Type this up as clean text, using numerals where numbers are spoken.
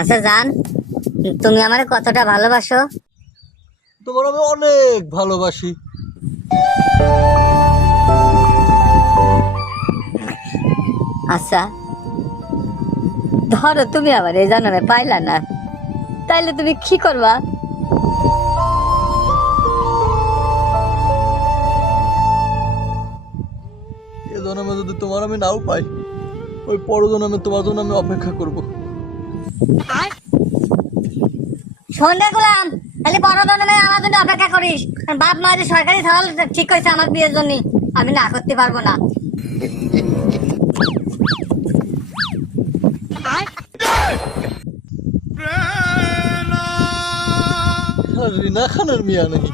আচ্ছা জান, তুমি আমার কতটা ভালোবাসো? তোমার আমি অনেক ভালোবাসি। আচ্ছা ধরো তুমি আমার এই জন্মে পাইলা না, তাইলে তুমি কি করবা? এ জন্মে যদি তোমার আমি নাও পাই, ওই পর জন্মে তোমার জন্য আমি অপেক্ষা করব। সন্ধ্যা গুলাম, তাহলে বড় জন্মে আমার জন্য অপেক্ষা করিস। বাপ মা যে সরকারি সওয়াল ঠিক করেছে আমার বিয়ের জন্য, আমি না করতে পারবো না। রিনা খানের মিয়া নেই।